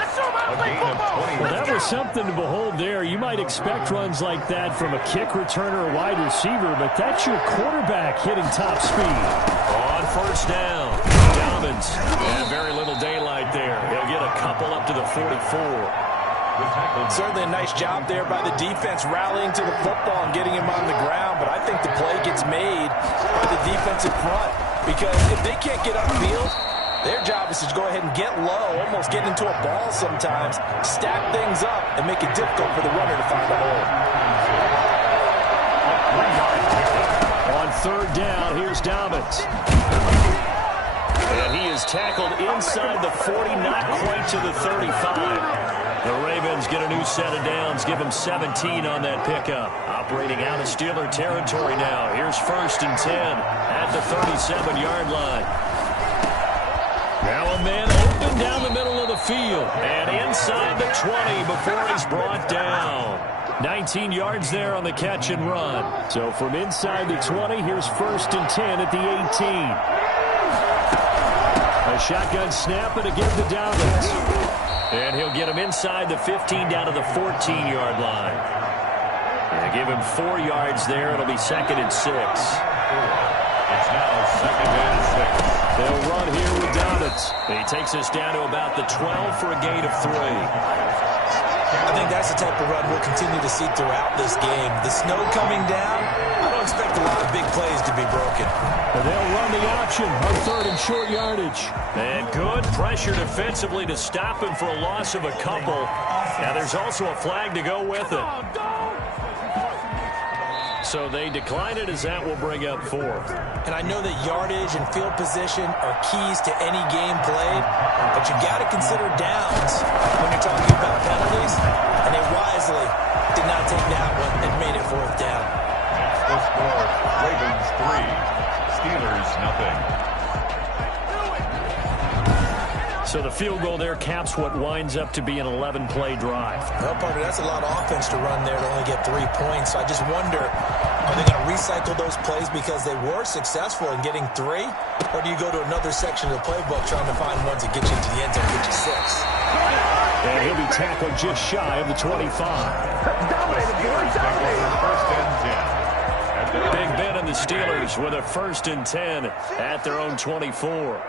Well, that was something to behold there. You might expect runs like that from a kick returner or wide receiver, but that's your quarterback hitting top speed. On first down, Dobbins. And very little daylight there. He'll get a couple up to the 44. Certainly a nice job there by the defense rallying to the football and getting him on the ground, but I think the play gets made by the defensive front, because if they can't get upfield, their job is to go ahead and get low, almost get into a ball sometimes, stack things up, and make it difficult for the runner to find a hole. On third down, here's Dobbins. And he is tackled inside the 40, not quite to the 35. The Ravens get a new set of downs, give them 17 on that pickup. Operating out of Steeler territory now. Here's first and 10 at the 37-yard line. Now a man open down the middle of the field. And inside the 20 before he's brought down. 19 yards there on the catch and run. So from inside the 20, here's 1st and 10 at the 18. A shotgun snap and a give to Dobbins. And he'll get him inside the 15 down to the 14-yard line. And give him 4 yards there. It'll be 2nd and 6. It's now 2nd and 6. They'll run here with Dobbins. He takes us down to about the 12 for a gain of 3. I think that's the type of run we'll continue to see throughout this game. The snow coming down, I don't expect a lot of big plays to be broken. And they'll run the option on 3rd and short yardage. And good pressure defensively to stop him for a loss of a couple. Now there's also a flag to go with it. So they decline it as that will bring up 4th. And I know that yardage and field position are keys to any game played, but you got to consider downs when you're talking about penalties, and they wisely did not take that one and made it 4th down. The score, Ravens 3, Steelers nothing. So the field goal there caps what winds up to be an 11-play drive. Well, partner, that's a lot of offense to run there to only get 3 points. So I just wonder, are they going to recycle those plays because they were successful in getting 3? Or do you go to another section of the playbook trying to find ones that get you into the end zone and get you 6? And he'll be tackled just shy of the 25. Big Ben and the Steelers with a 1st and 10 at their own 24.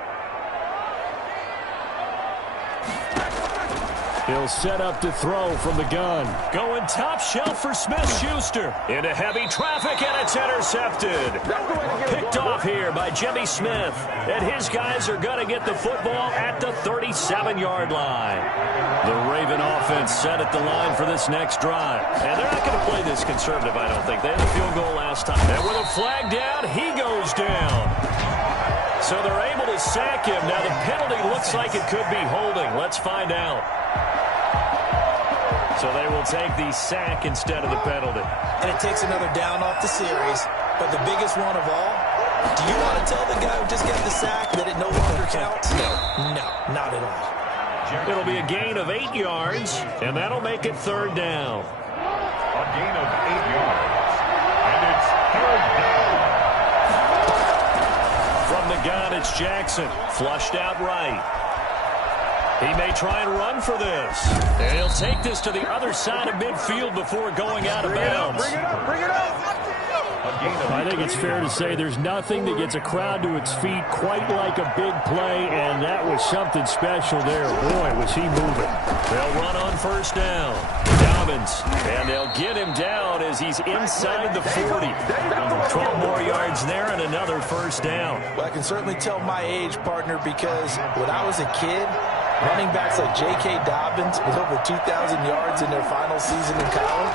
He'll set up to throw from the gun. Going top shelf for Smith-Schuster. Into heavy traffic, and it's intercepted. Picked off here by Jimmy Smith. And his guys are going to get the football at the 37-yard line. The Raven offense set at the line for this next drive. And they're not going to play this conservative, I don't think. They had a field goal last time. And with a flag down, he goes down. So they're able to sack him. Now the penalty looks like it could be holding. Let's find out. So they will take the sack instead of the penalty. And it takes another down off the series. But the biggest one of all, do you want to tell the guy who just got the sack that it no longer counts? No, not at all. It'll be a gain of 8 yards, and that'll make it 3rd down. A gain of 8 yards. And it's 3rd down. From the gun, it's Jackson. Flushed out right. He may try and run for this. And he'll take this to the other side of midfield before going out of bounds. Bring it up. I think it's fair to say there's nothing that gets a crowd to its feet quite like a big play, and that was something special there. Boy, was he moving. They'll run on 1st down. Dobbins, and they'll get him down as he's inside the 40. 12 more yards there and another 1st down. Well, I can certainly tell my age, partner, because when I was a kid, running backs like J.K. Dobbins with over 2,000 yards in their final season in college,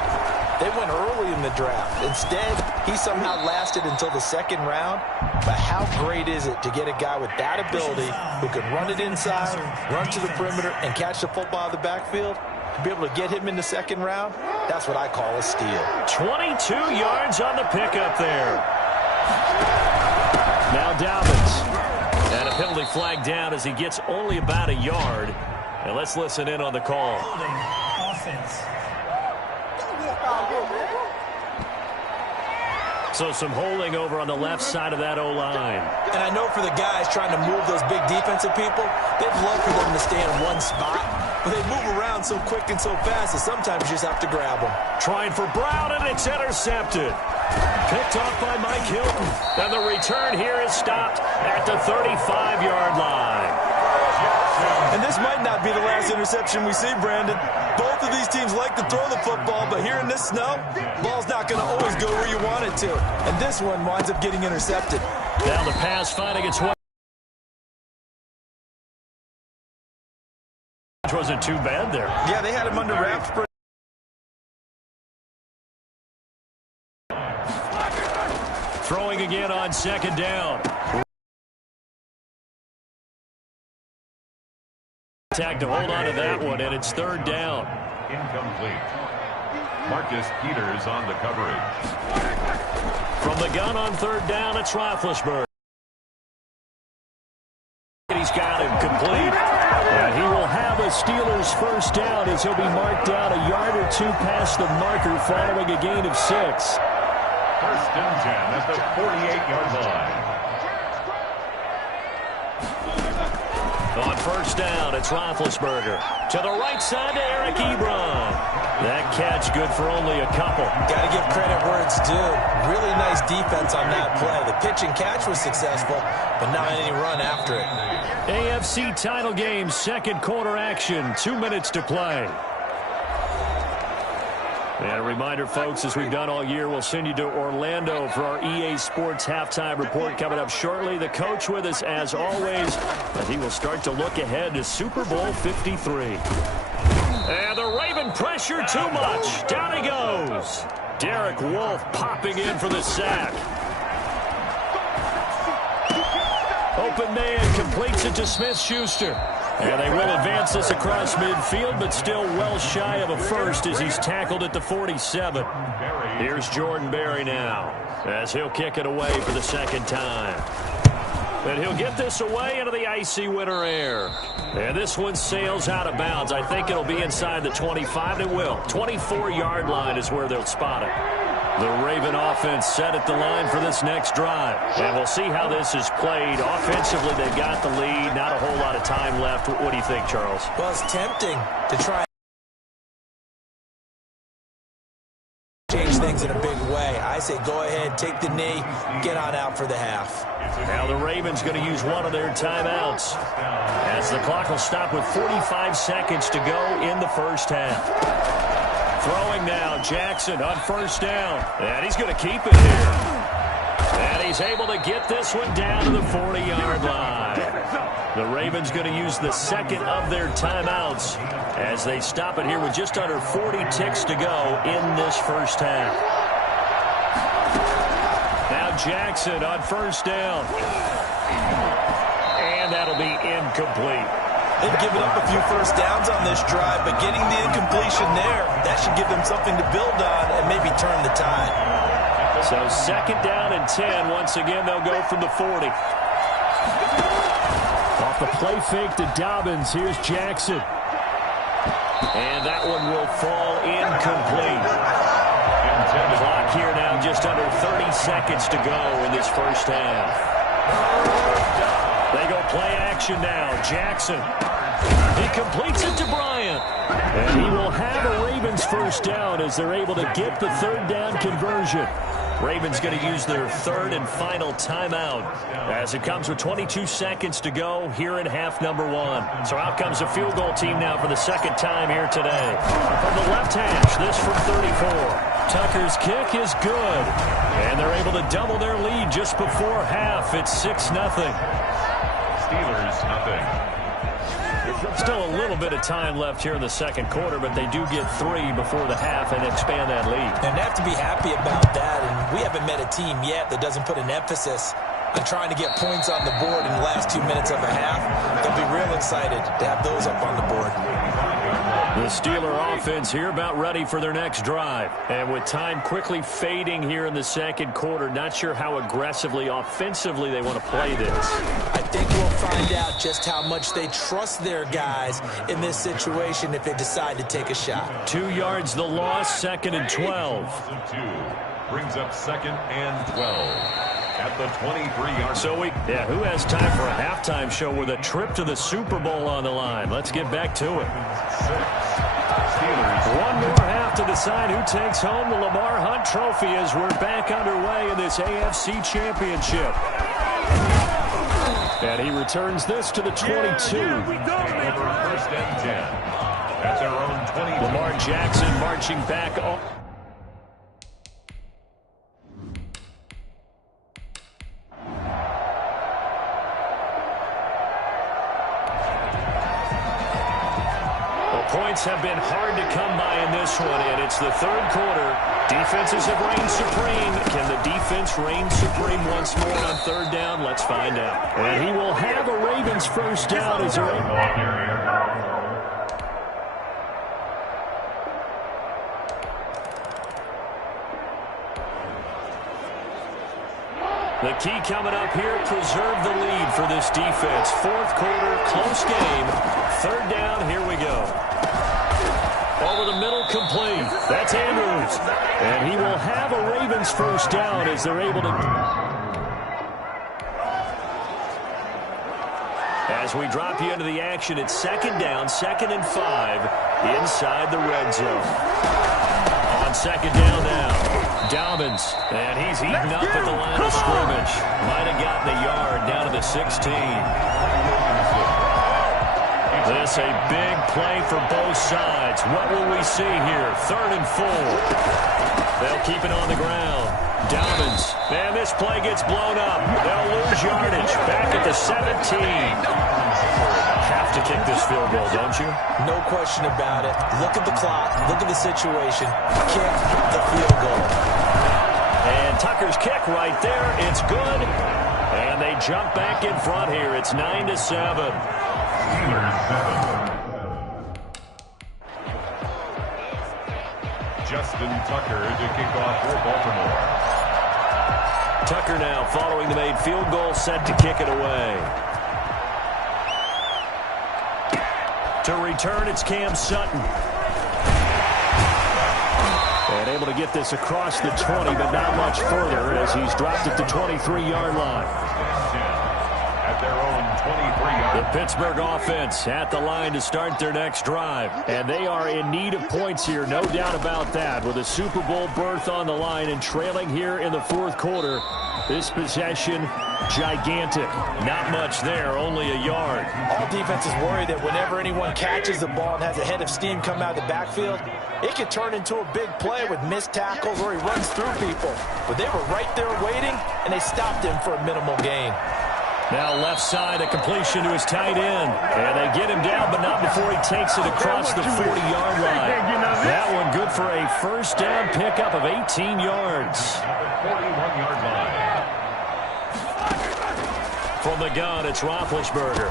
they went early in the draft. Instead, he somehow lasted until the 2nd round. But how great is it to get a guy with that ability who can run it inside, run to the perimeter, and catch the football out of the backfield? To be able to get him in the 2nd round, that's what I call a steal. 22 yards on the pickup there. Now Dobbins. And a penalty flag down as he gets only about a yard. And let's listen in on the call. Offense. So some holding over on the left side of that O-line. And I know for the guys trying to move those big defensive people, they'd love for them to stay in one spot. But they move around so quick and so fast that sometimes you just have to grab them. Trying for Brown, and it's intercepted. Picked off by Mike Hilton. And the return here is stopped at the 35-yard line. And this might not be the last interception we see, Brandon. Both of these teams like to throw the football, but here in this snow, ball's not going to always go where you want it to. And this one winds up getting intercepted. Now the pass finding its way. Which wasn't too bad there. Yeah, they had him under wraps. Throwing again on 2nd down. Tag to hold on to that one, and it's 3rd down. Incomplete. Marcus Peters on the coverage. From the gun on 3rd down, it's Roethlisberger. He's got him complete. And he will have a Steelers first down as he'll be marked down a yard or two past the marker following a gain of 6. First and 10 at the 48-yard line. On first down, it's Roethlisberger. To the right side to Eric Ebron. That catch good for only a couple. Got to give credit where it's due. Really nice defense on that play. The pitch and catch was successful, but not any run after it. AFC title game, second quarter action. 2 minutes to play. And a reminder, folks, as we've done all year, we'll send you to Orlando for our EA Sports halftime report coming up shortly. The coach with us, as always, and he will start to look ahead to Super Bowl 53. And the Raven pressure too much. Down he goes. Derek Wolfe popping in for the sack. Open man completes it to Smith-Schuster. And they will advance this across midfield, but still well shy of a first as he's tackled at the 47. Here's Jordan Berry now as he'll kick it away for the second time. And he'll get this away into the icy winter air. And this one sails out of bounds. I think it'll be inside the 25, and it will. 24-yard line is where they'll spot it. The Raven offense set at the line for this next drive. And we'll see how this is played. Offensively, they've got the lead. Not a whole lot of time left. What do you think, Charles? Well, it's tempting to try and change things in a big way. I say go ahead, take the knee, get on out for the half. Now the Ravens going to use one of their timeouts as the clock will stop with 45 seconds to go in the first half. Throwing now, Jackson on first down. And he's going to keep it here. And he's able to get this one down to the 40-yard line. The Ravens going to use the second of their timeouts as they stop it here with just under 40 ticks to go in this first half. Now Jackson on first down. And that'll be incomplete. They've given up a few first downs on this drive, but getting the incompletion there, that should give them something to build on and maybe turn the tide. So second down and 10. Once again, they'll go from the 40. Off the play fake to Dobbins. Here's Jackson. And that one will fall incomplete. Clock here now, just under 30 seconds to go in this first half. They go play action now. Jackson. He completes it to Bryant. And he will have a Ravens first down as they're able to get the third down conversion. Ravens going to use their third and final timeout as it comes with 22 seconds to go here in half number 1. So out comes a field goal team now for the second time here today. From the left hash, this from 34. Tucker's kick is good. And they're able to double their lead just before half. It's 6-0. Steelers, nothing. Still a little bit of time left here in the second quarter, but they do get 3 before the half and expand that lead. And they have to be happy about that. And we haven't met a team yet that doesn't put an emphasis on trying to get points on the board in the last 2 minutes of a half. They'll be real excited to have those up on the board. The Steeler offense here about ready for their next drive. And with time quickly fading here in the second quarter, not sure how aggressively, offensively they want to play this. I think we'll find out just how much they trust their guys in this situation if they decide to take a shot. 2 yards the loss, second and 12. Brings up second and 12. At the 23-yard. So who has time for a halftime show with a trip to the Super Bowl on the line? Let's get back to it. Steelers. One more half to decide who takes home the Lamar Hunt Trophy as we're back underway in this AFC Championship. And he returns this to the 22. First and 10. At their own 20. Lamar Jackson marching back up. Points have been hard to come by in this one, and it's the third quarter. Defenses have reigned supreme. Can the defense reign supreme once more on third down? Let's find out. And he will have a Ravens first down as the key coming up here, preserve the lead for this defense. Fourth quarter, close game. Third down, here we go. Over the middle, complete. That's Andrews. And he will have a Ravens first down as they're able to... As we drop you into the action, it's second down, 2nd and 5, inside the red zone. On second down now, Dobbins, and he's eaten up at the line of scrimmage. Might have gotten a yard down to the 16. This a big play for both sides. What will we see here? 3rd and 4. They'll keep it on the ground. Dobbins, and this play gets blown up. They'll lose yardage. Back at the 17. Have to kick this field goal, don't you? No question about it. Look at the clock. Look at the situation. Kick the field goal. And Tucker's kick right there. It's good. And they jump back in front here. It's 9-7. Justin Tucker to kick off for Baltimore. Tucker now following the made field goal, set to kick it away. To return, it's Cam Sutton. And able to get this across the 20, but not much further as he's dropped at the 23-yard line. At their own 23-yard. The Pittsburgh offense at the line to start their next drive. And they are in need of points here, no doubt about that. With a Super Bowl berth on the line and trailing here in the 4th quarter. This possession, gigantic. Not much there, only a yard. All defenses worry that whenever anyone catches the ball and has a head of steam come out of the backfield, it could turn into a big play with missed tackles or he runs through people. But they were right there waiting, and they stopped him for a minimal gain. Now left side, a completion to his tight end. And they get him down, but not before he takes it across the 40-yard line. That one good for a first down pickup of 18 yards. 41-yard line. From the gun, it's Roethlisberger.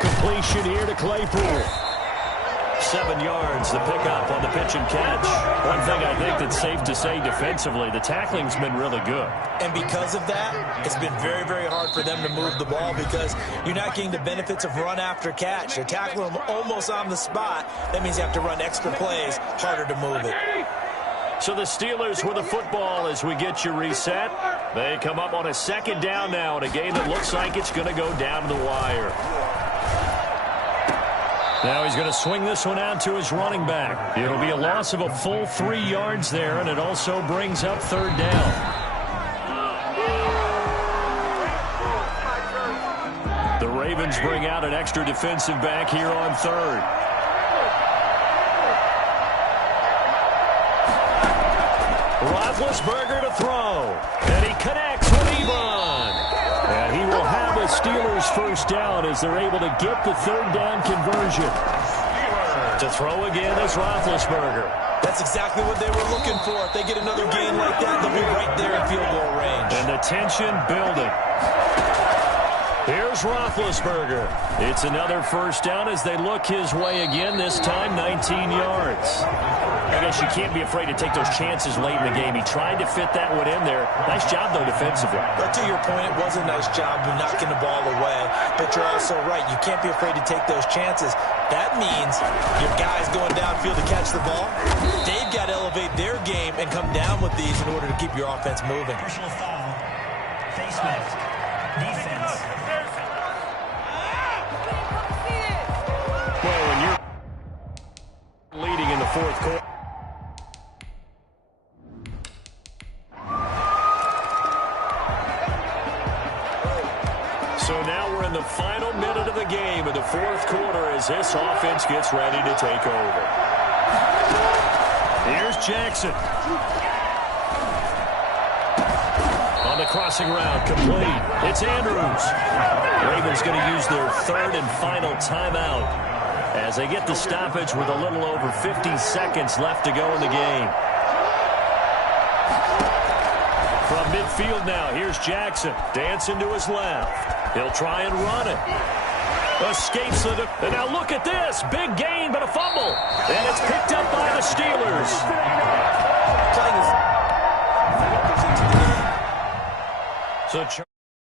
Completion here to Claypool. 7 yards, the pickup on the pitch and catch. One thing I think that's safe to say defensively, the tackling's been really good. And because of that, it's been very, very hard for them to move the ball because you're not getting the benefits of run after catch. They're tackling them almost on the spot. That means you have to run extra plays, harder to move it. So the Steelers with the football as we get you reset. They come up on a second down now in a game that looks like it's going to go down to the wire. Now he's going to swing this one out to his running back. It'll be a loss of a full 3 yards there, and it also brings up 3rd down. The Ravens bring out an extra defensive back here on 3rd. Roethlisberger to throw. And he connects with Ebron. And he will have a Steelers first down as they're able to get the 3rd down conversion. To throw again is Roethlisberger. That's exactly what they were looking for. If they get another gain like that, they'll be right there in field goal range. And the tension building. Here's Roethlisberger. It's another first down as they look his way again, this time 19 yards. I guess you can't be afraid to take those chances late in the game. He tried to fit that one in there. Nice job, though, defensively. But to your point, it was a nice job of knocking the ball away. But you're also right. You can't be afraid to take those chances. That means your guys going downfield to catch the ball, they've got to elevate their game and come down with these in order to keep your offense moving. Personal foul. Face mask. Defense. Well, when you're leading in the 4th quarter. So now we're in the final minute of the game in the 4th quarter as this offense gets ready to take over. Here's Jackson. On the crossing route, complete. It's Andrews. Ravens going to use their 3rd and final timeout as they get the stoppage with a little over 50 seconds left to go in the game. From midfield now, here's Jackson. Dancing to his left. He'll try and run it. Escapes it. And now look at this. Big gain, but a fumble. And it's picked up by the Steelers. So